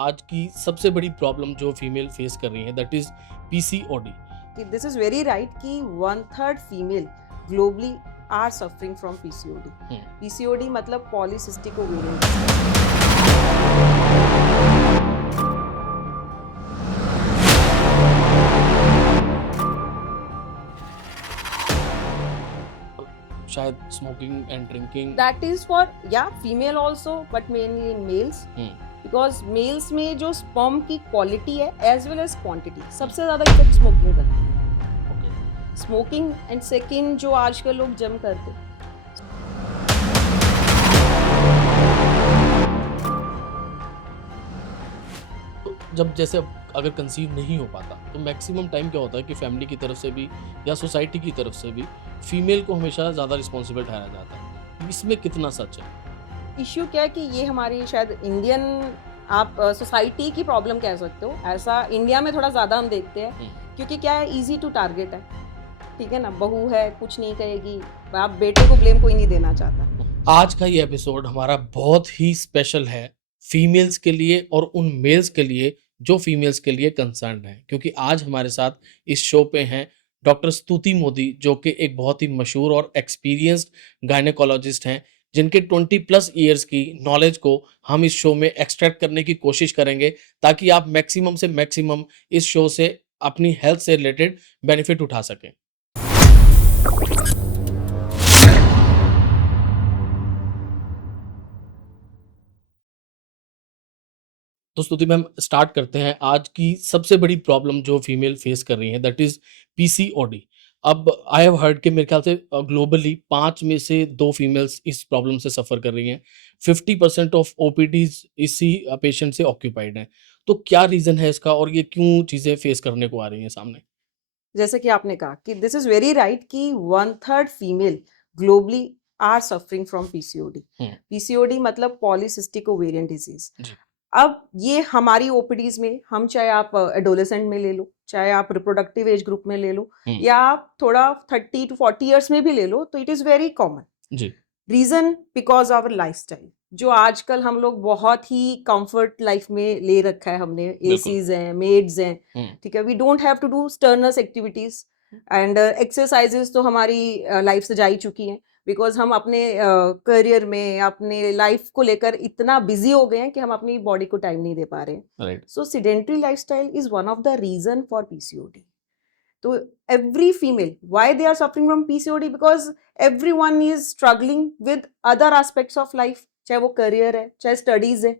आज की सबसे बड़ी प्रॉब्लम जो फीमेल फेस कर रही है that is PCOD. This is very right कि 1/3 female globally are suffering from PCOD. PCOD मतलब पॉलीसिस्टिक ओवेरियन डिजीज। शायद smoking and drinking. That is for या female also but mainly in males, because males में जो sperm की quality है as well as quantity सबसे ज्यादा इफेक्ट स्मोकिंग करती है। स्मोकिंग एंड सेकंड जो आजकल लोग जम करते हैं। तो जब जैसे अगर कंसीव नहीं हो पाता तो मैक्सिमम टाइम क्या होता है कि फैमिली की तरफ से भी या सोसाइटी की तरफ से भी फीमेल को हमेशा ज़्यादा रिस्पॉन्सिबल ठहराया जाता है। इसमें कितना सच है? इश्यू क्या है कि ये हमारी शायद इंडियन आप सोसाइटी की प्रॉब्लम कह सकते हो। ऐसा इंडिया में थोड़ा ज़्यादा हम देखते हैं क्योंकि क्या है, इजी टू टारगेट है। ठीक है ना, बहू है कुछ नहीं कहेगी, आप बेटे को ब्लेम कोई नहीं देना चाहता। आज का ये एपिसोड हमारा बहुत ही स्पेशल है फीमेल्स के लिए और उन मेल्स के लिए जो फीमेल्स के लिए कंसर्न है, क्योंकि आज हमारे साथ इस शो पे हैं डॉक्टर स्तुति मोदी, जो कि एक बहुत ही मशहूर और एक्सपीरियंस्ड गायनेकोलॉजिस्ट हैं, जिनके 20+ ईयर्स की नॉलेज को हम इस शो में एक्सट्रैक्ट करने की कोशिश करेंगे ताकि आप मैक्सिमम से मैक्सिमम इस शो से अपनी हेल्थ से रिलेटेड बेनिफिट उठा सकें। तो स्तुति मैम, स्टार्ट करते हैं। आज की सबसे बड़ी प्रॉब्लम जो फीमेल फेस कर रही है दैट इज पीसीओडी। अब आई हैव हर्ड कि मेरे ख्याल से ग्लोबली 5 में से 2 फीमेल्स इस प्रॉब्लम से सफ़र कर रही हैं। 50% ऑफ ओपीडीज इसी पेशेंट से ऑक्यूपाइड हैं। तो क्या रीज़न है इसका और ये क्यों चीज़ें फेस करने को आ रही हैं सामने? जैसे कि आपने कहा कि दिस इज वेरी राइट कि 1/3 female globally are suffering from PCOD. PCOD मतलब पॉलीसिस्टिक ओवेरियन डिजीज। जी। अब ये हमारी ओपीडीज में, हम चाहे आप एडोलेसेंट में ले लो, चाहे आप रिप्रोडक्टिव एज ग्रुप में ले लो, या आप थोड़ा 30 to 40 ईयर्स में भी ले लो, तो इट इज वेरी कॉमन। जी। रीजन बिकॉज आवर लाइफस्टाइल, जो आजकल हम लोग बहुत ही कंफर्ट लाइफ में ले रखा है हमने। एसीज हैं, मेड्स हैं, ठीक है, we don't have to do strenuous activities and exercises तो हमारी लाइफ से जा ही चुकी हैं, बिकॉज हम अपने करियर में, अपने लाइफ को लेकर इतना बिजी हो गए हैं कि हम अपनी बॉडी को टाइम नहीं दे पा रहे हैं। So sedentary lifestyle is one of the reason for PCOD. तो every female, why they are suffering from PCOD? Because everyone is struggling with other aspects of life, चाहे वो करियर है, चाहे स्टडीज है,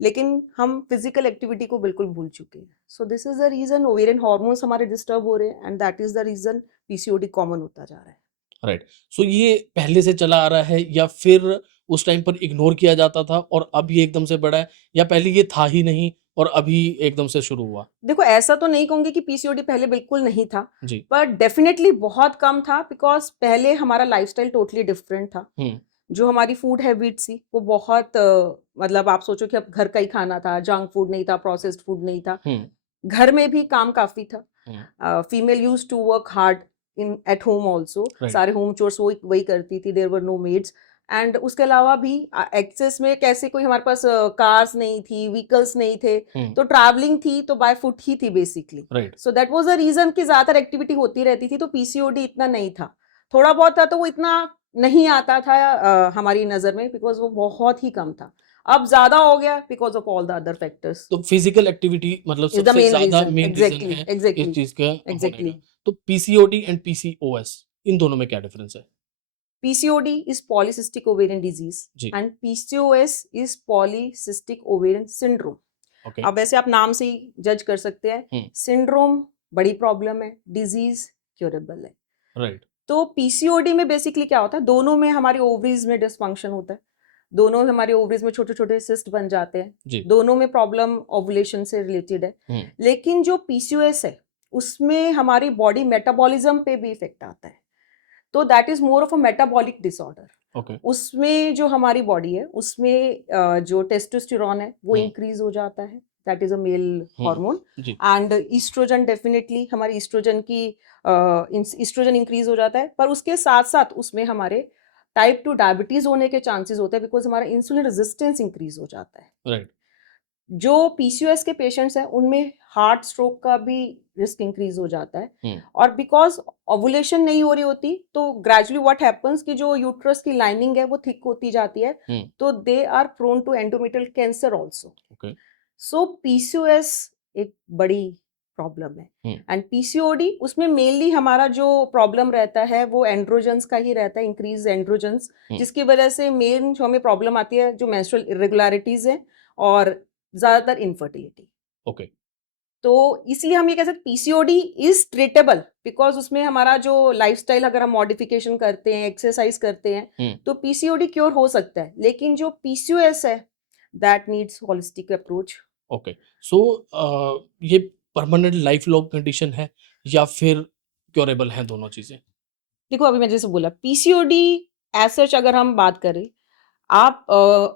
लेकिन हम फिजिकल एक्टिविटी को बिल्कुल भूल चुके हैं। So this is the reason ovarian hormones हमारे डिस्टर्ब हो रहे हैं and that is the reason PCOD common होता जा रहा है। राइट। सो ये पहले से चला आ रहा है या फिर उस टाइम पर इग्नोर किया जाता था और अब ये एकदम से बढ़ा है, या पहले ये था ही नहीं और अभी एकदम से शुरू हुआ? देखो, ऐसा तो नहीं कहूंगी कि पीसीओडी पहले बिल्कुल नहीं था, जी। पर डेफिनेटली बहुत कम था, बिकॉज पहले हमारा लाइफस्टाइल टोटली डिफरेंट था। जो हमारी फूड हैबिट्स थी वो बहुत मतलब आप सोचो कि अब घर का ही खाना था, जंक फूड नहीं था, प्रोसेस्ड फूड नहीं था। घर में भी काम काफी था। Female use to work hard in at home also, सारे होम चोर्स वो वही करती थी, there were no maids. And उसके अलावा भी एक्सेस में कैसे कोई हमारे पास कार्स नहीं थी, व्हीकल्स नहीं थे, तो ट्रैवलिंग थी तो बाय फुट ही थी basically. So that was the reason कि ज्यादातर एक्टिविटी होती रहती थी, तो पीसीओडी इतना नहीं था। थोड़ा बहुत था तो वो इतना नहीं आता था हमारी नजर में, बिकॉज वो बहुत ही कम था। अब ज्यादा हो गया because of all the other factors. तो फिजिकल एक्टिविटी मतलब इज द सबसे मेन ज्यादा रीजन। मेन रीजन एग्जैक्टली है एग्जैक्टली इस चीज के होने एग्जैक्टली। का। तो पीसीओडी एंड पीसीओएस, इन दोनों में क्या डिफरेंस है? PCOD is polycystic ovarian disease जी। and PCOS is polycystic ovarian syndrome. Okay. अब ऐसे आप नाम से ही जज कर सकते हैं। सिंड्रोम बड़ी प्रॉब्लम है, डिजीज क्योरेबल है। राइट। तो पीसीओडी में बेसिकली क्या होता है, दोनों में हमारे ओवरीज में डिसफंक्शन होता है, दोनों में हमारे ओवरीज में छोटे छोटे सिस्ट बन जाते हैं, दोनों में प्रॉब्लम ओवुलेशन से रिलेटेड है। लेकिन जो पीसीओएस है उसमें हमारी बॉडी मेटाबॉलिज्म पे भी इफेक्ट आता है, तो that is more of a metabolic disorder. उसमें जो हमारी बॉडी है उसमें जो टेस्टोस्टेरोन है वो इंक्रीज हो जाता है, that is a male hormone. And estrogen, definitely हमारी ईस्ट्रोजन की ईस्ट्रोजन इंक्रीज हो जाता है, पर उसके साथ साथ उसमें हमारे टाइप 2 डायबिटीज होने के चांसेस होते हैं, बिकॉज हमारा इंसुलिन रेजिस्टेंस इंक्रीज हो जाता है। राइट। जो पीसीओएस के पेशेंट्स हैं उनमें हार्ट स्ट्रोक का भी रिस्क इंक्रीज हो जाता है। और बिकॉज ओवुलेशन नहीं हो रही होती तो ग्रेजुअली व्हाट हैपेंस कि जो यूट्रस की लाइनिंग है वो थिक होती जाती है, तो they are prone to endometrial cancer also. So PCOS एक बड़ी प्रॉब्लम है। एंड पीसीओडी उसमें मेनली हमारा जो प्रॉब्लम रहता है वो एंड्रोजन्स का ही रहता है, इंक्रीज एंड्रोजन्स, जिसकी वजह से मेन जो हमें प्रॉब्लम आती है जो मेंस्ट्रुअल इरेगुलरिटीज है और ज्यादातर इनफर्टिलिटी। ओके। तो इसलिए हम ये कह सकते पीसीओडी इज ट्रीटेबल बिकॉज उसमें हमारा जो लाइफस्टाइल अगर हम मॉडिफिकेशन करते हैं, एक्सरसाइज करते हैं, तो पीसीओडी क्योर हो सकता है। लेकिन जो पीसीओएस है that needs holistic approach. Okay. So ये परमानेंट लाइफ लॉन्ग कंडीशन है या फिर क्योरेबल है दोनों चीजें? देखो अभी मैं जैसे बोला पीसीओडी एज सच अगर हम बात करें, आप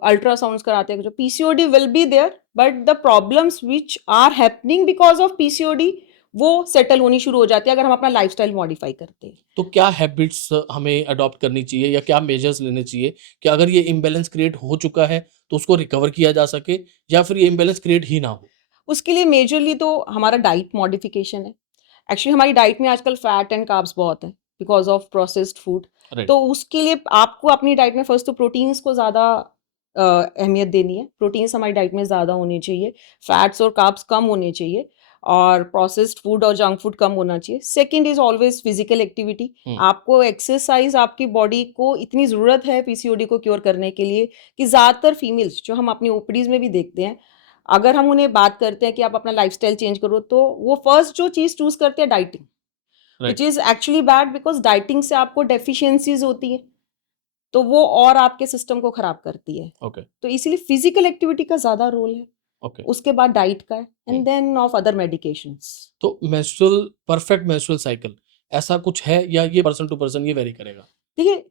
अल्ट्रासाउंड्स कराते हैं, जो PCOD will be there but the problems which are happening because of PCOD वो सेटल होनी शुरू हो जाती है अगर हम अपना लाइफस्टाइल मॉडिफाई करते हैं। तो क्या हैबिट्स हमें अडॉप्ट करनी चाहिए या क्या मेजर्स लेने चाहिए कि अगर ये इम्बैलेंस क्रिएट हो चुका है तो उसको रिकवर किया जा सके या फिर ये इम्बैलेंस क्रिएट ही ना हो? उसके लिए मेजरली तो हमारा डाइट मॉडिफिकेशन है। एक्चुअली हमारी डाइट में आजकल फैट एंड कार्ब्स बहुत है बिकॉज ऑफ प्रोसेस्ड फूड। तो उसके लिए आपको अपनी डाइट में फर्स्ट तो प्रोटीन्स को ज़्यादा अहमियत देनी है। प्रोटीन्स हमारी डाइट में ज़्यादा होने चाहिए, फैट्स और कार्ब्स कम होने चाहिए और प्रोसेस्ड फूड और जंक फूड कम होना चाहिए। Second is always physical activity. आपको एक्सरसाइज, आपकी बॉडी को इतनी ज़रूरत है पीसीओडी को क्योर करने के लिए कि ज़्यादातर फीमेल्स जो हम अपनी ओपीडीज में भी देखते हैं, अगर हम उन्हें बात करते हैं कि आप अपना लाइफस्टाइल चेंज करो तो वो फर्स्ट जो चीज़ चूज करते हैं dieting, which is actually bad because dieting से आपको डेफिशिएंसीज होती है तो वो और आपके सिस्टम को खराब करती है। तो इसीलिए फिजिकल एक्टिविटी का ज्यादा रोल है, उसके बाद डाइट का है and then of other medications. तो मेंस्ट्रुअल परफेक्ट मेंस्ट्रुअल साइकिल ऐसा कुछ है या ये पर्सन टू पर्सन ये वेरी करेगा? देखिए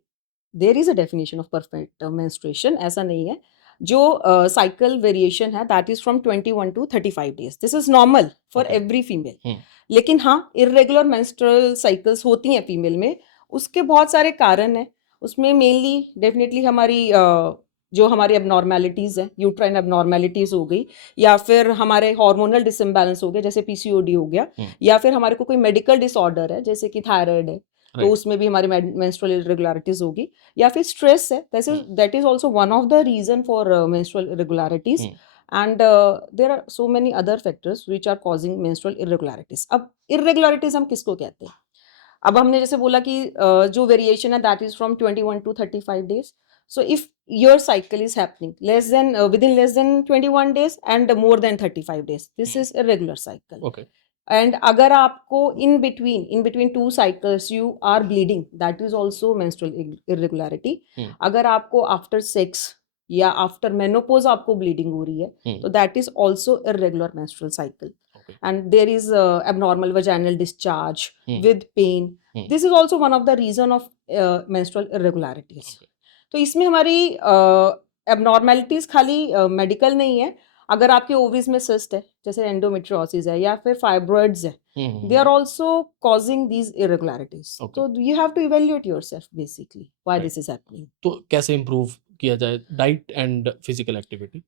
there is a definition of perfect menstruation, ऐसा नहीं है। जो साइकिल वेरिएशन है that is from 21 to 35 days, this is normal for every female. लेकिन हाँ इरेगुलर मेंस्ट्रुअल साइकिल्स होती हैं फीमेल में, उसके बहुत सारे कारण हैं। उसमें मेनली डेफिनेटली हमारी जो हमारी एबनॉर्मेलिटीज़ हैं, यूट्राइन एबनॉर्मेलिटीज़ हो गई, या फिर हमारे हार्मोनल डिसइम्बैलेंस हो गया जैसे पीसीओडी हो गया, या फिर हमारे को कोई मेडिकल डिसऑर्डर है जैसे कि थायराइड है तो उसमें भी हमारी मेंस्ट्रुअल इरेगुलरिटीज होगी, या फिर स्ट्रेस है, that is also one of the reason for menstrual irregularities. And there are so many other factors which are causing menstrual irregularities. अब इरेगुलरिटीज हम किसको कहते हैं? अब हमने जैसे बोला कि जो वेरिएशन है that is from 21 to 35 days. So if your cycle is happening within less than 21 days and more than 35 days, this is a regular cycle. Okay. And अगर आपको in between two cycles you are bleeding, that is also menstrual irregularity. अगर आपको after sex या after menopause आपको bleeding हो रही है तो that is also irregular menstrual cycle. And there is abnormal vaginal discharge with pain, this is also one of the reason of menstrual irregularities. तो इसमें हमारी एबनॉर्मेलिटीज खाली मेडिकल नहीं है। अगर आपके ओवरीज में सिस्ट है जैसे एंडोमेट्रियोसिस है या फिर फाइब्रॉइड्स है, they are also causing these irregularities. तो you have to evaluate yourself basically why this is happening. तो कैसे इंप्रूव किया जाए डाइट एंड फिजिकल एक्टिविटी?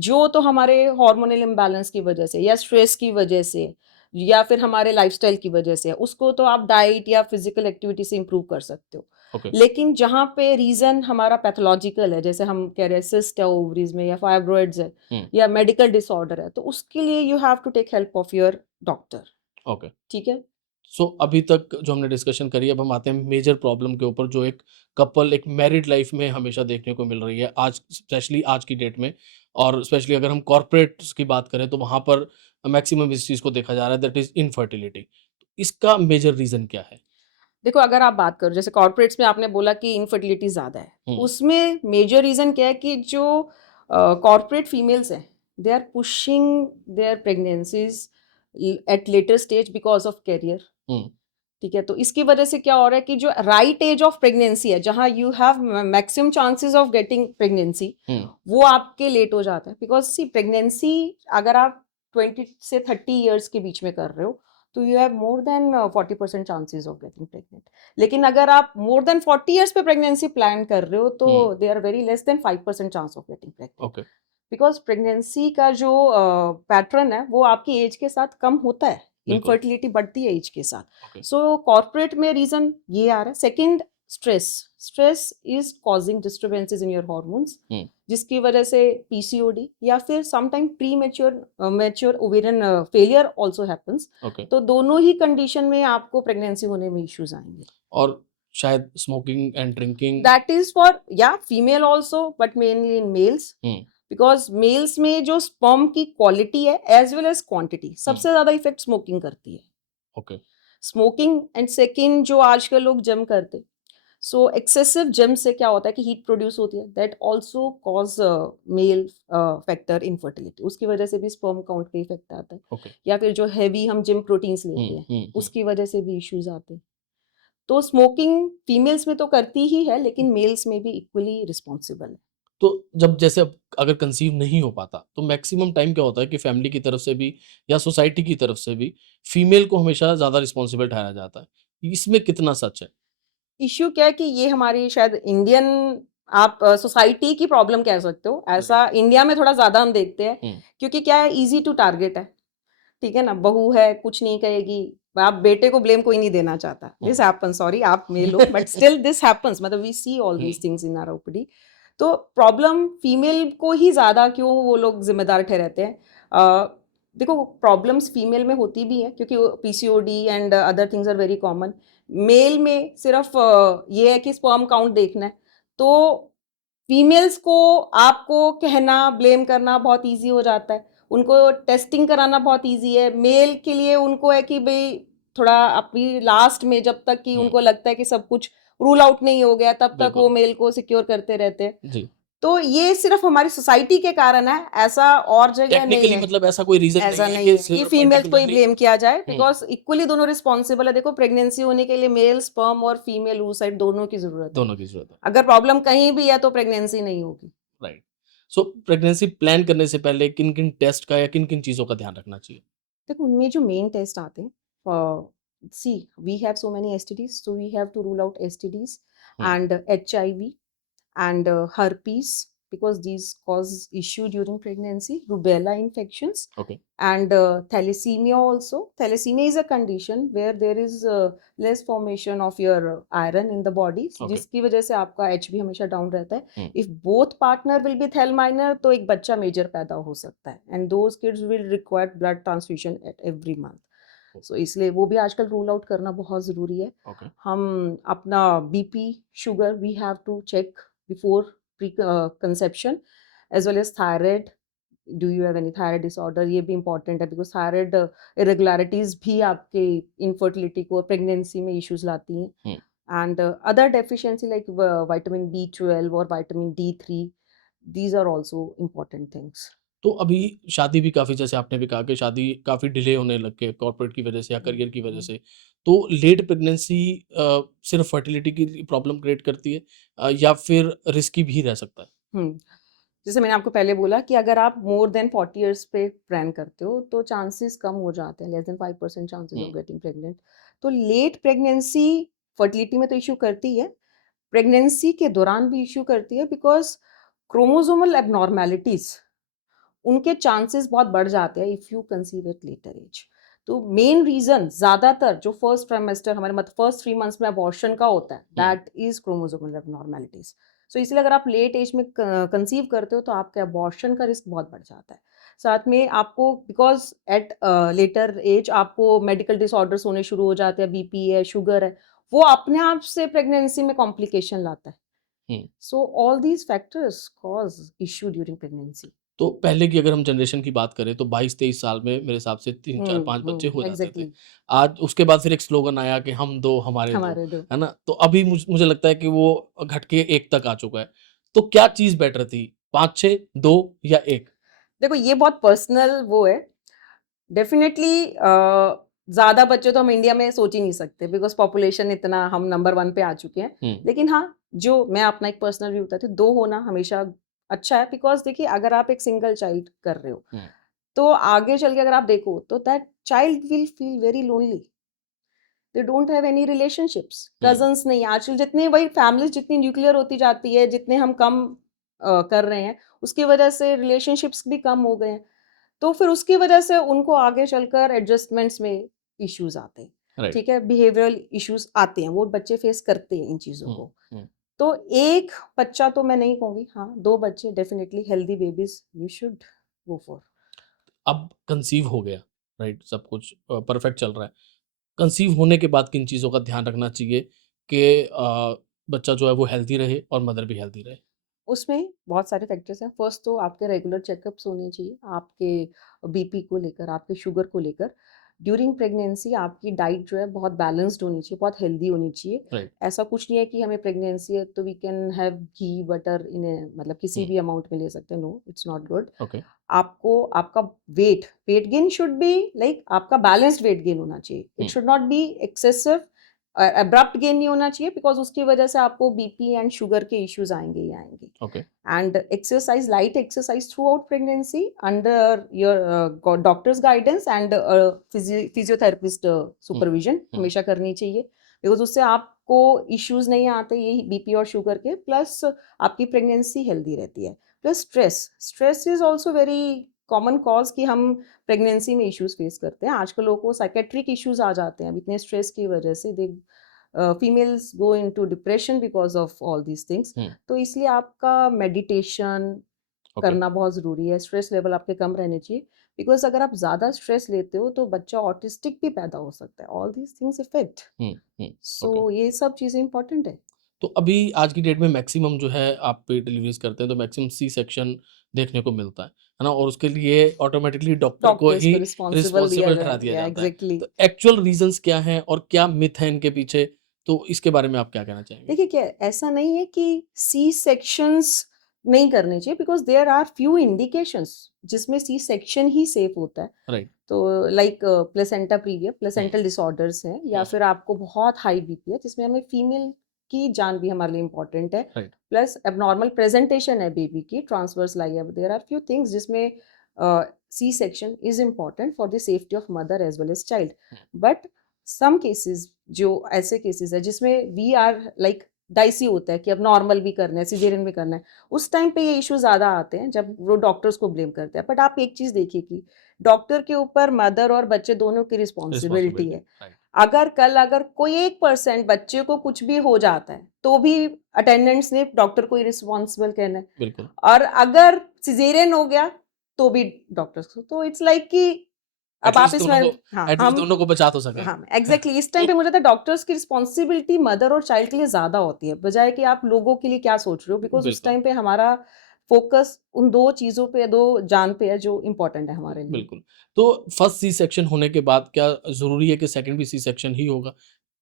जो तो हमारे हार्मोनल इम्बैलेंस की वजह से या स्ट्रेस की वजह से या फिर हमारे लाइफस्टाइल की वजह से, उसको तो आप डाइट या फिजिकल एक्टिविटी से इंप्रूव कर सकते हो। लेकिन जहाँ पे रीजन हमारा पैथोलॉजिकल है, जैसे हम कह रहे हैं सिस्ट है ओवरीज में या फाइब्रॉइड्स है या मेडिकल डिसऑर्डर है, तो उसके लिए you have to take help of your doctor. ठीक है। सो अभी तक जो हमने डिस्कशन करी, अब हम आते हैं मेजर प्रॉब्लम के ऊपर जो एक कपल एक मैरिड लाइफ में हमेशा देखने को मिल रही है आज, स्पेशली आज की डेट में, और स्पेशली अगर हम कॉर्पोरेट्स की बात करें तो वहाँ पर मैक्सिमम इस चीज़ को देखा जा रहा है, दैट इज इनफर्टिलिटी। इसका मेजर रीजन क्या है? देखो अगर आप बात करो जैसे कॉर्पोरेट्स में आपने बोला कि इनफर्टिलिटी ज़्यादा है, उसमें मेजर रीज़न क्या है कि जो कॉर्पोरेट फीमेल्स हैं they are pushing their pregnancies at later stage because of career. ठीक है, तो इसकी वजह से क्या हो रहा है कि जो राइट एज ऑफ प्रेगनेंसी है जहाँ you have maximum chances of getting pregnancy, वो आपके लेट हो जाता है। बिकॉज सी प्रेगनेंसी अगर आप 20 से 30 ईयर्स के बीच में कर रहे हो तो you have more than 40% chances of getting pregnant. लेकिन अगर आप मोर देन 40 ईयर्स पे प्रेगनेंसी प्लान कर रहे हो तो they are very less than 5% chance of getting pregnant. Because pregnancy का जो पैटर्न है वो आपकी एज के साथ कम होता है, बिल्कुल। इनफर्टिलिटी बढ़ती है एज के साथ। ओके। सो कॉर्पोरेट में रीजन ये आ रहा है। Second, stress. Stress is causing disturbances in your hormones, जिसकी वजह से पीसीओडी या फिर sometime pre mature ovarian failure also happens. Okay. तो दोनों ही कंडीशन में आपको प्रेगनेंसी होने में इश्यूज आएंगे। और शायद smoking and drinking. That is for या female also, but mainly in males, because males में जो स्पर्म की क्वालिटी है एज वेल एज क्वांटिटी सबसे ज्यादा इफेक्ट स्मोकिंग करती है। ओके। स्मोकिंग एंड सेकंड जो आजकल लोग जिम करते, सो एक्सेसिव जिम से क्या होता है कि हीट प्रोड्यूस होती है, that also cause mail factor infertility, उसकी वजह से भी स्पर्म काउंट पे इफेक्ट आता है। ओके। या फिर जो हैवी हम जिम प्रोटीन्स लेते हैं उसकी वजह से भी इश्यूज आते हैं। तो स्मोकिंग फीमेल्स में तो करती ही है, लेकिन मेल्स में भी इक्वली रिस्पॉन्सिबल है। तो जब जैसे अब अगर कंसीव नहीं हो पाता तो मैक्सिमम टाइम क्या होता है कि फैमिली की तरफ से भी या सोसाइटी की तरफ से भी फीमेल को हमेशा ज़्यादा रिस्पॉन्सिबल ठहराया जाता है। इसमें कितना सच है? इश्यू क्या है कि ये हमारी शायद इंडियन, आप सोसाइटी की प्रॉब्लम कह सकते हो, ऐसा इंडिया में थोड़ा ज्यादा हम देखते हैं। क्योंकि क्या है, इजी टू टारगेट है, ठीक है ना, बहू है कुछ नहीं कहेगी, आप बेटे को ब्लेम कोई नहीं देना चाहता। दिस हैपन्स, सॉरी आप मेल हो बट स्टिल दिस हैपन्स, मतलब we see all these things in our OPD. तो प्रॉब्लम फीमेल को ही ज्यादा क्यों वो लोग जिम्मेदार ठहराते हैं? देखो, प्रॉब्लम्स फीमेल में होती भी है क्योंकि PCOD and other things are very common. Male में सिर्फ ये है कि स्पर्म काउंट देखना है। तो फीमेल्स को आपको कहना, ब्लेम करना बहुत इजी हो जाता है, उनको टेस्टिंग कराना बहुत इजी है। मेल के लिए उनको है कि भाई थोड़ा अपनी लास्ट में, जब तक कि उनको लगता है कि सब कुछ रूल आउट नहीं हो गया, तब तक वो मेल को सिक्योर करते रहते हैं। जी। तो ये सिर्फ हमारी सोसाइटी के कारण है, ऐसा और जगह नहीं टेक्निकली है। मतलब ऐसा कोई रीजन ऐसा नहीं है नहीं है कि कि फीमेल्स को ही particularly- ब्लेम किया जाए, बिकॉज इक्वली दोनों रिस्पॉन्सिबल है। देखो, प्रेगनेंसी होने के लिए मेल स्पर्म और फीमेल oocyte दोनों की जरूरत है। दोनों की जरूरत है। अगर प्रॉब्लम कहीं भी है तो प्रेगनेंसी नहीं होगी। राइट। सो प्रेगनेंसी प्लान करने से पहले किन किन टेस्ट का या किन किन चीजों का ध्यान रखना चाहिए? देखो, उनमें जो मेन टेस्ट आते हैं, see we have so many STDs, so we have to rule out STDs and HIV and herpes, because these cause issue during pregnancy, rubella infections, Okay. and thalassemia also. Thalassemia is a condition where there is less formation of your iron in the body, जिसकी वजह से आपका HB हमेशा down रहता है। If both partner will be thal minor, तो एक बच्चा मेजर पैदा हो सकता है, and those kids will require blood transfusion at every month. सो इसलिए वो भी आजकल रूल आउट करना बहुत ज़रूरी है। हम अपना BP, sugar, we have to check before pre conception, as well as thyroid. Do you have any thyroid disorder? ये भी इंपॉर्टेंट है, बिकॉज थायराइड इरेगुलरिटीज भी आपके इनफर्टिलिटी को, प्रेगनेंसी में इश्यूज लाती हैं। And other deficiency like vitamin B12 और vitamin D3, these are also important things. तो अभी शादी भी काफ़ी, जैसे आपने भी कहा कि शादी काफ़ी डिले होने लग गए कॉर्पोरेट की वजह से या करियर की वजह से, तो लेट प्रेगनेंसी सिर्फ फर्टिलिटी की प्रॉब्लम क्रिएट करती है या फिर रिस्की भी रह सकता है? जैसे मैंने आपको पहले बोला कि अगर आप मोर देन 40 ईयर्स पे प्लान करते हो तो चांसेस कम हो जाते हैं, less than 5% chances of getting pregnant. तो लेट प्रेगनेंसी फर्टिलिटी में तो इशू करती है, प्रेगनेंसी के दौरान भी इशू करती है, बिकॉज क्रोमोसोमल एबनॉर्मेलिटीज, उनके चांसेस बहुत बढ़ जाते हैं if you conceive at later age. तो मेन रीजन ज्यादातर जो फर्स्ट ट्राइमेस्टर, हमारे मतलब फर्स्ट 3 मंथ्स में अबॉर्शन का होता है, दैट इज क्रोमोसोमल एबनॉर्मेलिटीज। सो इसलिए अगर आप लेट एज में कंसीव करते हो तो आपके अबॉर्शन का रिस्क बहुत बढ़ जाता है। साथ में आपको, बिकॉज एट लेटर एज आपको मेडिकल डिसऑर्डर्स होने शुरू हो जाते हैं, बीपी है, शुगर है, वो अपने आप से प्रेगनेंसी में कॉम्प्लिकेशन लाता है। So all these factors cause issue during pregnancy. तो पहले की अगर हम जनरेशन की बात करें तो 22-23 साल में मेरे हिसाब से 3, 4, 5 बच्चे हो जाते थे। आज उसके बाद फिर एक स्लोगन आया कि हम दो हमारे दो, है ना? तो अभी मुझे लगता है कि वो घट के 1 तक आ चुका है। तो क्या चीज़ बेटर थी, 5-6, 2 या 1? देखो, ये बहुत पर्सनल वो है। डेफिनेटली ज़्यादा बच्चे तो हम इंडिया में सोच ही नहीं सकते, बिकॉज पॉपुलेशन इतना, हम नंबर 1 पे आ चुके हैं। लेकिन हाँ, जो मैं अपना एक पर्सनल व्यू बताती हूँ, 2 होना हमेशा अच्छा है, बिकॉज देखिए अगर आप एक सिंगल चाइल्ड कर रहे हो तो आगे चल के अगर आप देखो तो that child will feel very lonely. They don't have any relationships, cousins नहीं। आजकल जितनी वही फैमिलीज जितनी न्यूक्लियर होती जाती है, जितने हम कम कर रहे हैं, उसकी वजह से रिलेशनशिप्स भी कम हो गए हैं, तो फिर उसकी वजह से उनको आगे चलकर एडजस्टमेंट्स में इश्यूज आते हैं, राइट। ठीक है, बिहेवियरल इश्यूज आते हैं, वो बच्चे फेस करते हैं इन चीज़ों हम्म, को। हम्म। तो एक बच्चा तो मैं नहीं कहूँगी, हाँ 2 बच्चे definitely healthy babies you should go for. अब कंसीव हो गया, राइट, सब कुछ परफेक्ट चल रहा है। कंसीव होने के बाद किन चीज़ों का ध्यान रखना चाहिए कि बच्चा जो है वो हेल्दी रहे और मदर भी हेल्दी रहे? उसमें बहुत सारे फैक्टर्स हैं। फर्स्ट तो आपके रेगुलर चेकअप्स होने चाहिए, आपके बीपी को लेकर, आपके शुगर को लेकर। ड्यूरिंग प्रेगनेंसी आपकी डाइट जो है बहुत बैलेंस्ड होनी चाहिए, बहुत हेल्दी होनी चाहिए। राइट। ऐसा कुछ नहीं है कि हमें प्रेगनेंसी है तो we can have ghee, butter in a मतलब किसी भी अमाउंट में ले सकते हैं, no it's not good. Okay. आपको आपका weight gain should be like आपका बैलेंस्ड वेट गेन होना चाहिए। It should not be excessive, abrupt gain नहीं होना चाहिए, बिकॉज उसकी वजह से आपको बीपी एंड शुगर के इश्यूज आएंगे ही आएंगे। Okay. And exercise, light exercise throughout pregnancy under your doctor's guidance and physiotherapist supervision हमेशा करनी चाहिए, बिकॉज उससे आपको इश्यूज नहीं आते ये बीपी और शुगर के, प्लस आपकी प्रेगनेंसी हेल्दी रहती है। Plus stress is also very common cause कि हम प्रेगनेंसी में इश्यूज फेस करते हैं। आजकल लोगों को साइकेट्रिक इश्यूज आ जाते हैं अब इतने स्ट्रेस की वजह से, they females go into depression because of all these things. तो इसलिए आपका मेडिटेशन ओके। करना बहुत ज़रूरी है, स्ट्रेस लेवल आपके कम रहने चाहिए, बिकॉज अगर आप ज़्यादा स्ट्रेस लेते हो तो बच्चा ऑटिस्टिक भी पैदा हो सकता है। All these things effect, okay. So ये सब चीज़ें इंपॉर्टेंट है। तो अभी आज की डेट में मैक्सिमम जो है आप पे डिलीवरीज करते हैं तो मैक्सिमम सी सेक्शन देखने को मिलता है ना, और उसके लिए ऑटोमेटिकली डॉक्टर को डॉक्टर्स ही को रिस्पॉन्सिबल दिया रिस्पॉन्सिबल ठहरा जाए, दिया या जाता है। एग्जैक्टली। तो एक्चुअल रीजंस क्या हैं और क्या मिथ है इनके पीछे, तो इसके बारे में आप क्या कहना चाहेंगे? देखिए क्या ऐसा नहीं है कि सी सेक्शंस नहीं करने चाहिए, because there are few indications जिसमें सी सेक्शन ही सेफ होता है। राइट। तो like placenta previa, placental disorders हैं, या फिर आपको बहुत हाई बीपी है जिसमें हमें फीमेल की जान भी हमारे लिए इंपॉर्टेंट है, राइट। प्लस एबनॉर्मल प्रेजेंटेशन है बेबी की, ट्रांसवर्स लाई है, देयर आर फ्यू थिंग्स जिसमें C section is important for the safety of mother as well as child. But some cases, जो ऐसे केसेस है जिसमें वी आर लाइक डाइसी होता है कि अब नॉर्मल भी करना है, सिजेरियन भी करना है, उस टाइम पे ये इश्यू ज़्यादा आते हैं जब वो डॉक्टर्स को ब्लेम करते हैं। बट आप एक चीज़ देखिए कि डॉक्टर के ऊपर मदर और बच्चे दोनों की रिस्पॉन्सिबिलिटी है। राइट। अगर कोई 1% बच्चे को कुछ भी हो जाता है तो भी अटेंडेंट्स ने डॉक्टर को ही रिस्पॉन्सिबल कहना है, बिल्कुल। और अगर सिजेरियन हो गया तो भी डॉक्टर्स को। तो इट्स लाइक कि अब आप इसमें, हाँ एटलीस्ट हम, दोनों को बचा तो सके। हाँ एग्जैक्टली इस टाइम पे मुझे लगता है डॉक्टर्स की रिस्पॉन्सिबिलिटी मदर और चाइल्ड के लिए ज्यादा होती है, बजाय कि आप लोगों के लिए क्या सोच रहे हो, बिकॉज उस बिल्कुल। टाइम पे हमारा फोकस उन दो चीजों पे, दो जान पे है जो इम्पोर्टेंट है हमारे लिए। बिल्कुल। तो फर्स्ट सी सेक्शन होने के बाद क्या जरूरी है कि सेकंड भी सी सेक्शन ही होगा?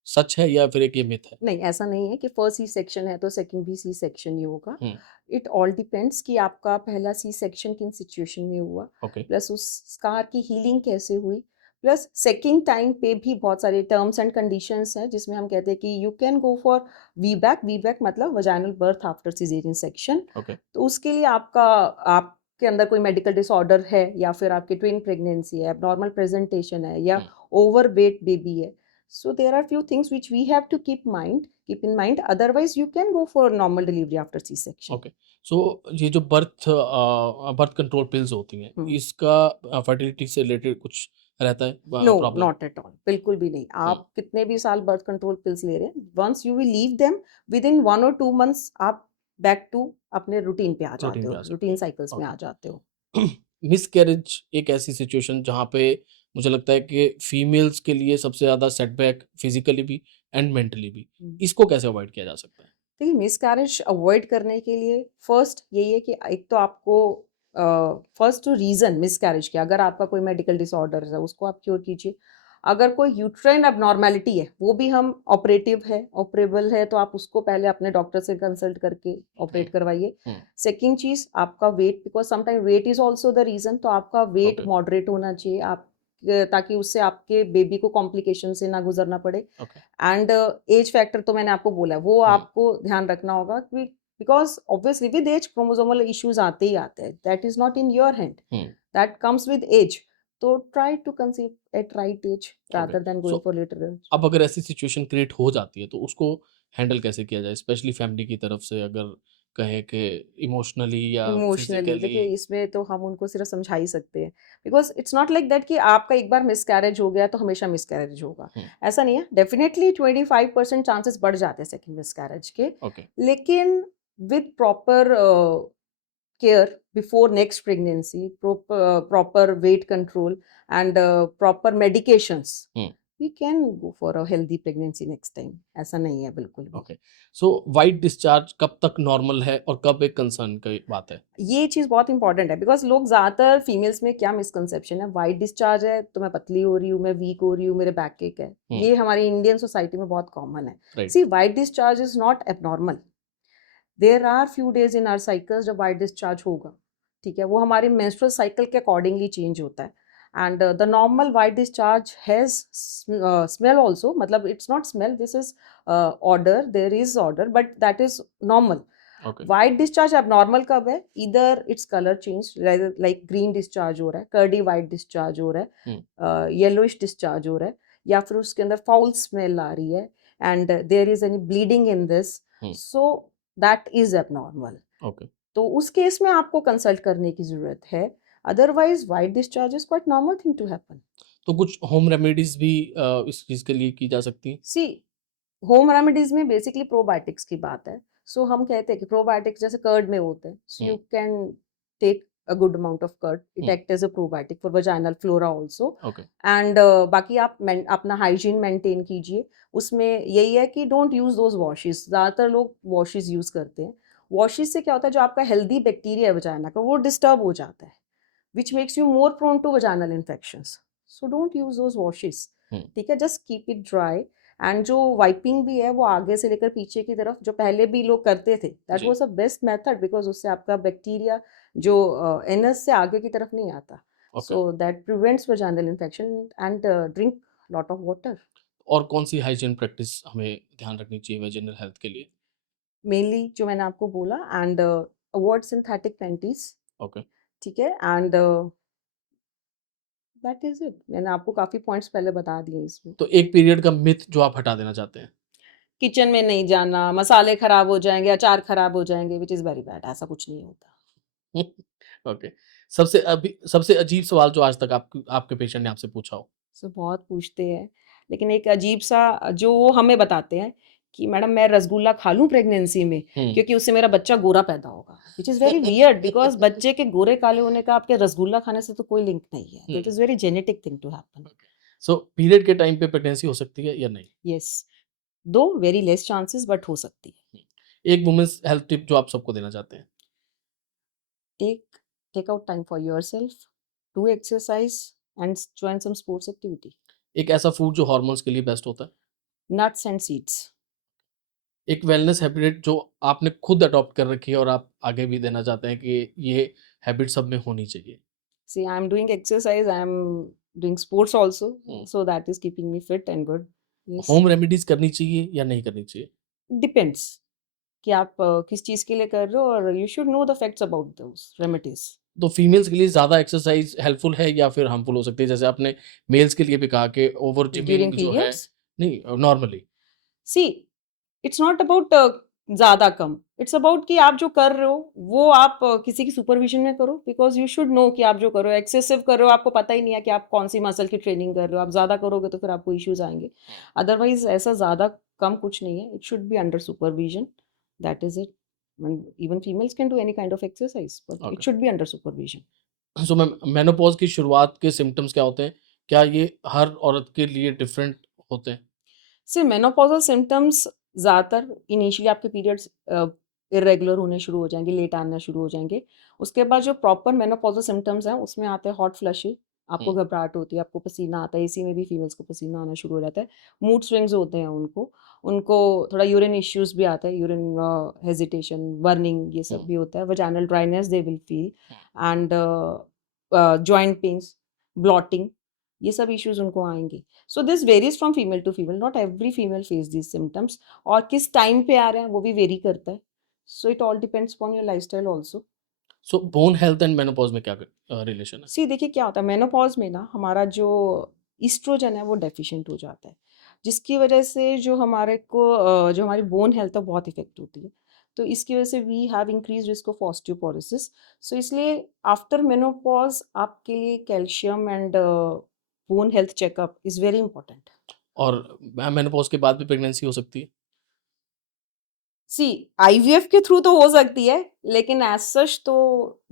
सच है या फिर एक ये मिथ है? नहीं, ऐसा नहीं है कि फर्स्ट सी सेक्शन है तो सेकंड भी सी सेक्शन ही होगा। हम्म। इट ऑल डिपेंड्स कि आपका पहला सी सेक्शन किन सिचुएशन में हुआ, ओके। प्लस उस स्कार की हीलिंग कैसे हुई, प्लस सेकंड टाइम पे भी बहुत सारे टर्म्स एंड कंडीशंस हैं जिसमें हम कहते हैं कि यू कैन गो फॉर वीबैक मतलब vaginal birth after caesarean section. Okay. तो उसके लिए आपके अंदर कोई मेडिकल डिसऑर्डर है, या फिर आपकी ट्विन प्रेगनेंसी है, एबनॉर्मल प्रेजेंटेशन है, या ओवरवेट बेबी है, so there are few things which we have to keep in mind, otherwise you can go for normal delivery after C section। Okay. So ये जो बर्थ कंट्रोल पिल्स होती हैं, इसका fertility से related कुछ रहता है no, problem? Not at all, बिल्कुल भी नहीं। आप कितने भी साल बर्थ कंट्रोल पिल्स ले रहे हैं, once you will leave them within 1 or 2 months आप बैक टू अपने रूटीन पे आ रूटीन जाते पे हो, आ सकते रूटीन हैं। साइकिल्स में ओके। आ जाते हो। मिसकैरेज एक ऐसी सिचुएशन जहाँ पे मुझे लगता है कि फीमेल्स के लिए सबसे ज़्यादा सेटबैक फिजिकली भी एंड मेंटली भी, इसको कैसे अवॉइड किया जा सकता है? देखिए मिसकैरेज अवॉइड करने के लिए फर्स्ट यही है कि एक तो आपको फर्स्ट रीज़न मिसकैरेज के, अगर आपका कोई मेडिकल डिसऑर्डर है उसको आप क्योर कीजिए। अगर कोई यूट्राइन एबनॉर्मेलिटी है वो भी हम ऑपरेबल है, तो आप उसको पहले अपने डॉक्टर से कंसल्ट करके ऑपरेट करवाइए। सेकेंड चीज़ आपका weight, because sometime weight is also the reason, तो आपका वेट Okay. मॉडरेट होना चाहिए, आप ताकि उससे आपके बेबी को कॉम्प्लिकेशन से ना गुजरना पड़े। ओके। एंड एज फैक्टर तो मैंने आपको बोला, वो आपको ध्यान रखना होगा, because obviously with age chromosomal issues आते ही आते हैं, that is not in your hand, that comes with age. तो try to conceive at right age rather than going so for later age. अब अगर ऐसी सिचुएशन क्रिएट हो जाती है तो उसको हैंडल कैसे किया जाए, स्पेशली फैमिली की तरफ से अगर कहें कि इमोशनली या इमोशनली फिजिकली? देखिए इसमें तो हम उनको सिर्फ समझा ही सकते हैं, because it's not like that कि आपका एक बार मिसकैरेज हो गया तो हमेशा मिसकैरेज होगा, हम्म, ऐसा नहीं है। डेफिनेटली 25% चांसेस बढ़ जाते हैं सेकंड मिसकैरेज के, ओके। लेकिन with proper care before next pregnancy, proper weight control and proper medications, hmm, we can go for a healthy pregnancy next time, ऐसा नहीं है बिल्कुल भी। ओके। सो वाइट डिस्चार्ज कब तक नॉर्मल है और कब एक कंसर्न की बात है? ये चीज़ बहुत इंपॉर्टेंट है, बिकॉज लोग ज़्यादातर फीमेल्स में क्या मिसकंसेप्शन है, वाइट डिस्चार्ज है तो मैं पतली हो रही हूँ, मैं वीक हो रही हूँ, मेरे बैक एक है, ये हमारी इंडियन सोसाइटी में बहुत कॉमन है। Right. See, white discharge is not abnormal, there are few days in our cycles जब वाइट डिस्चार्ज होगा, ठीक है, वो हमारे मेंस्ट्रुअल साइकिल के अकॉर्डिंगली चेंज होता है। And the normal white discharge has smell also, मतलब it's not smell, this is odour, there is odour, but that is normal. Okay. White discharge abnormal कब है? इधर it's colour change, like green discharge हो रहा है, curdy white discharge हो रहा है, येलोइश डिस्चार्ज हो रहा है, या फिर उसके अंदर फाउल स्मेल आ रही है and there is any bleeding in this, so that is abnormal. Okay. तो उस केस में आपको कंसल्ट करने की जरूरत है, otherwise white discharge is quite normal thing to happen. तो कुछ होम रेमेडीज भी इस चीज के लिए की जा सकती हैं? सी, होम रेमेडीज में बेसिकली प्रोबायोटिक्स की बात है। सो हम कहते हैं कि प्रोबायोटिक्स जैसे कर्ड में होते हैं, so you can take a good amount of curd, it act as a probiotic for vaginal flora also. Okay. And बाकी आप अपना हाइजीन मेंटेन कीजिए, उसमें यही है कि डोंट यूज दोज वॉशेस, ज़्यादातर लोग वॉशेस यूज करते हैं। वॉशेस से क्या होता है, जो आपका हेल्दी बैक्टीरिया है वजाइना का वो डिस्टर्ब हो जाता है, which makes you more prone to vaginal infections. So don't use those washes. ठीक है, just keep it dry. And जो वाइपिंग भी है वो आगे से लेकर पीछे की तरफ, जो पहले भी लोग करते थे, that was a best method, because उससे आपका बैक्टीरिया जो एनस से आगे की तरफ नहीं आता, so that prevents vaginal infection. And drink lot of water. और कौन सी हाइजीन प्रैक्टिस हमें ध्यान रखनी चाहिए वेजिनल हेल्थ के लिए? मेनली जो मैंने आपको बोला, and avoid synthetic panties, okay. ठीक है, एंड दैट इज इट। मैंने आपको काफी पॉइंट्स पहले बता दिए इसमें। तो एक पीरियड का मिथ जो आप हटा देना चाहते हैं? किचन में नहीं जाना, मसाले खराब हो जाएँगे, अचार खराब हो जाएँगे, व्हिच इज़ वेरी बैड, ऐसा कुछ नहीं होता। ओके। सबसे अजीब सवाल जो आज तक आपके पेशेंट ने आपसे पूछा हो? सो बहुत पूछते हैं, लेकिन एक अजीब-सा जो वो हमें बताते हैं कि मैडम मैं रसगुल्ला खा लूँ प्रेगनेंसी में, क्योंकि उससे मेरा बच्चा गोरा पैदा होगा, which is very weird, because बच्चे के गोरे काले होने का आपके रसगुल्ला खाने से तो कोई लिंक नहीं है। That is very genetic thing to happen. So period के टाइम पे प्रेगनेंसी हो सकती है या नहीं? येस, दो वेरी लेस चांसेस, बट हो सकती है। एक वुमेन्स हेल्थ टिप जो आप सबको देना चाहते हैं? Take out time for yourself, do exercise and join some sports activity. एक ऐसा फूड जो हार्मोन्स के लिए बेस्ट होता है? Nuts and seeds. एक वेलनेस हैबिट जो आपने खुद अडॉप्ट कर रखी है और आप आगे भी देना चाहते हैं कि ये हैबिट सब में होनी चाहिए? See, I'm doing exercise, I'm doing sports also, so that is keeping me fit and good. Yes, home remedies करनी चाहिए या नहीं करनी चाहिए? depends कि आप किस चीज़ के लिए कर रहे हो, और you should know the facts about those remedies. तो फीमेल्स के लिए ज़्यादा एक्सरसाइज हेल्पफुल है या फिर हार्मफुल हो सकती है? जैसे आपने मेल्स के लिए भी कहा कि ओवर During जिमिंग जो है, periods, नहीं normally. see, it's not about ज़्यादा कम, it's about कि आप जो कर रहे हो वो आप किसी की सुपरविजन में करो, बिकॉज यू शुड नो कि आप जो कर रहे हो एक्सेसिव कर रहे हो, आपको पता ही नहीं है कि आप कौन सी मसल की ट्रेनिंग कर रहे हो, आप ज़्यादा करोगे तो फिर आपको इश्यूज आएंगे। अदरवाइज ऐसा ज़्यादा कम कुछ नहीं है, it should be under supervision, that is it. Even females can do any kind of exercise, but it okay. Should be under supervision. So ma'am, menopause की शुरुआत के सिम्टम्स क्या होते हैं? क्या ये हर औरत के लिए डिफरेंट होते हैं? से मेनोपॉजल सिम्टम्स ज़्यादातर इनिशियली आपके पीरियड्स इरेगुलर होने शुरू हो जाएंगे, लेट आना शुरू हो जाएंगे। उसके बाद जो प्रॉपर मेनोपॉजल सिम्टम्स हैं उसमें आते हैं हॉट फ्लशेस, आपको घबराहट होती है, आपको पसीना आता है, इसी में भी फीमेल्स को पसीना आना शुरू हो जाता है। मूड स्विंग्स होते हैं उनको, उनको थोड़ा यूरिन इश्यूज भी आता है, यूरिन हेजिटेशन, बर्निंग, ये सब भी होता है। Vaginal dryness they will feel, and joint pains, bloating, ये सब इश्यूज उनको आएंगे। So this varies from female to female, not every female face this symptoms, और किस टाइम पे आ रहे हैं वो भी वेरी करता है। So it all depends upon your lifestyle also. So bone health and menopause में क्या रिलेशन है? सी देखिए क्या होता है, मेनोपॉज में ना हमारा जो ईस्ट्रोजन है वो डेफिशिएंट हो जाता है, जिसकी वजह से जो हमारे को जो हमारी बोन हेल्थ है बहुत इफेक्ट होती है। तो इसकी वजह से we have increase risk of osteoporosis. So इसलिए आफ्टर मेनोपॉज आपके लिए calcium and bone health checkup is very important. और मेनोपॉज के बाद भी प्रेगनेंसी हो सकती है? सी आईवीएफ के थ्रू तो हो सकती है, लेकिन एज सच तो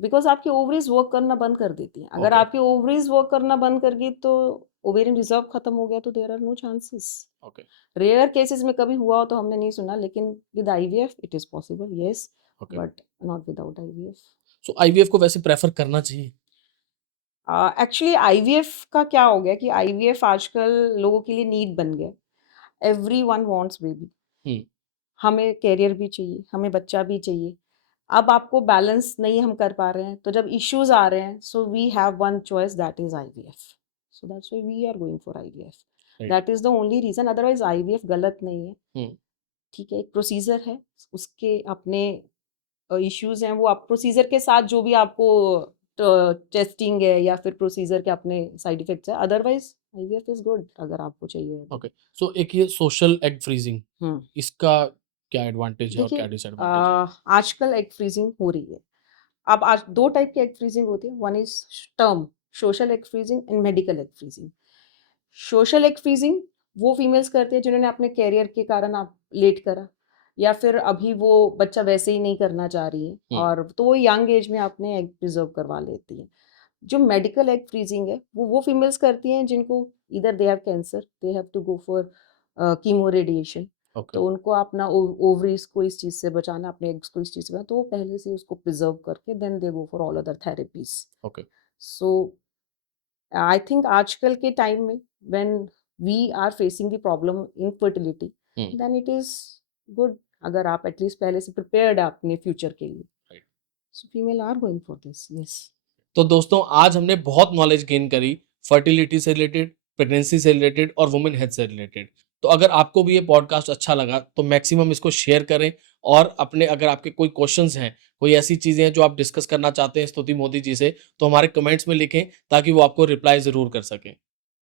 बिकॉज आपकी ओवरीज वर्क करना बंद कर देती हैं। अगर ओके, आपकी ओवरीज वर्क करना बंद कर गई तो ओवेरियन रिजर्व खत्म हो गया तो there are no chances. Okay, rare cases में कभी हुआ हो तो हमने नहीं सुना, लेकिन with IVF it is possible, yes, okay. But not without IVF. So IVF को वैसे प्रेफर करना चाहिए? एक्चुअली आईवीएफ का क्या हो गया कि आईवीएफ आजकल लोगों के लिए नीड बन गया। एवरीवन वांट्स बेबी, हुँ, हमें कैरियर भी चाहिए, हमें बच्चा भी चाहिए। अब आपको बैलेंस नहीं हम कर पा रहे हैं, तो जब इश्यूज आ रहे हैं, so we have one choice, that is IVF. So that's why we are going for IVF. Right. That is the only reason, otherwise IVF गलत नहीं है। हुँ, ठीक है, एक प्रोसीजर है, उसके अपने इश्यूज हैं, वो आप प्रोसीजर के साथ जो भी आपको टेस्टिंग है या फिर प्रोसीजर के अपने साइड इफेक्ट्स है, अदरवाइज आईवीएफ इज गुड अगर आपको चाहिए तो। ओके। सो एक ये सोशल एग फ्रीजिंग, हम्म, इसका क्या एडवांटेज है और देखिए क्या डिसएडवांटेज है? आजकल एग फ्रीजिंग हो रही है। अब आज दो टाइप की एग फ्रीजिंग होती है, one is term social egg freezing and medical egg freezing. Social egg freezing वो फीमेल्स करती है जिन्होंने अपने कैरियर के कारण आप लेट करा, या फिर अभी वो बच्चा वैसे ही नहीं करना चाह रही है हुँ, और तो वो यंग एज में अपने एग प्रिजर्व करवा लेती है। जो मेडिकल एग फ्रीजिंग है वो फीमेल्स करती हैं जिनको इधर they have cancer, they have to go for chemo radiation. Okay, तो उनको अपना ओवरीज को इस चीज़ से बचाना, अपने एग्स को इस चीज़ से बचाना, तो वो पहले से उसको प्रिजर्व करके then they go for all other therapies. Okay. So I think आजकल के टाइम में when we are facing the problem infertility, hmm, then it is good अगर आप एटलीस्ट पहले से प्रिपेयर्ड है अपने फ्यूचर के लिए। Right. So female are going for this, yes. तो दोस्तों आज हमने बहुत नॉलेज गेन करी फर्टिलिटी से रिलेटेड, प्रेगनेंसी से रिलेटेड और वुमेन हेल्थ से रिलेटेड। तो अगर आपको भी ये पॉडकास्ट अच्छा लगा तो मैक्सिमम इसको शेयर करें, और अपने अगर आपके कोई क्वेश्चंस हैं, कोई ऐसी चीज़ें हैं जो आप डिस्कस करना चाहते हैं स्तुति मोदी जी से, तो हमारे कमेंट्स में लिखें ताकि वो आपको रिप्लाई ज़रूर कर सकें।